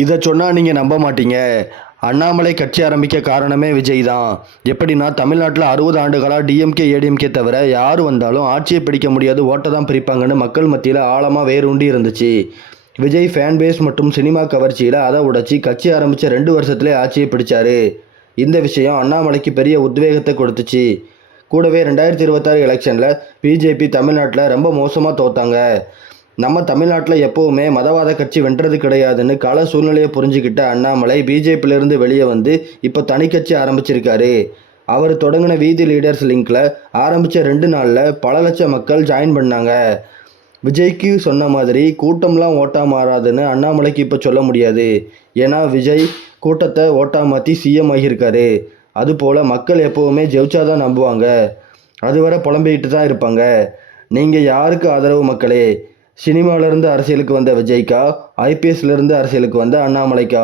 இதை சொன்னால் நீங்கள் நம்ப மாட்டீங்க. அண்ணாமலை கட்சி ஆரம்பிக்க காரணமே விஜய் தான். எப்படின்னா, தமிழ்நாட்டில் 60 ஆண்டுகளாக டிஎம்கே ஏடிஎம்கே தவிர யார் வந்தாலும் ஆட்சியை பிடிக்க முடியாது, ஓட்டை தான் பிரிப்பாங்கன்னு மக்கள் மத்தியில் ஆழமாக வேரூண்டி இருந்துச்சு. விஜய் ஃபேன் பேஸ் மற்றும் சினிமா கவர்ச்சியில் அதை உடைச்சி கட்சி ஆரம்பித்த 2 வருஷத்துலேயே ஆட்சியை பிடிச்சாரு. இந்த விஷயம் அண்ணாமலைக்கு பெரிய உத்வேகத்தை கொடுத்துச்சு. கூடவே 2026 எலெக்ஷனில் பிஜேபி தமிழ்நாட்டில் ரொம்ப மோசமாக தோத்தாங்க. நம்ம தமிழ்நாட்டில் எப்போவுமே மதவாத கட்சி வென்றது கிடையாதுன்னு கால சூழ்நிலையை புரிஞ்சுக்கிட்ட அண்ணாமலை பிஜேபியிலிருந்து வெளியே வந்து இப்போ தனி கட்சி ஆரம்பிச்சிருக்காரு. அவர் தொடங்கின வீதி லீடர்ஸ் லிங்கில் ஆரம்பித்த 2 நாளில் பல லட்சம் மக்கள் ஜாயின் பண்ணாங்க. விஜய்க்கு சொன்ன மாதிரி கூட்டம்லாம் ஓட்டா மாறாதுன்னு அண்ணாமலைக்கு இப்போ சொல்ல முடியாது. ஏன்னா விஜய் கூட்டத்தை ஓட்டா மாற்றி சிஎம் ஆகியிருக்காரு. அதுபோல் மக்கள் எப்போவுமே ஜெயிச்சாதான் நம்புவாங்க. அதுவரை புலம்பிக்கிட்டு தான் இருப்பாங்க. நீங்கள் யாருக்கு ஆதரவு மக்களே? சினிமாவிலேருந்து அரசியலுக்கு வந்த விஜய்க்கா, ஐபிஎஸ்லேருந்து அரசியலுக்கு வந்த அண்ணாமலைக்கா?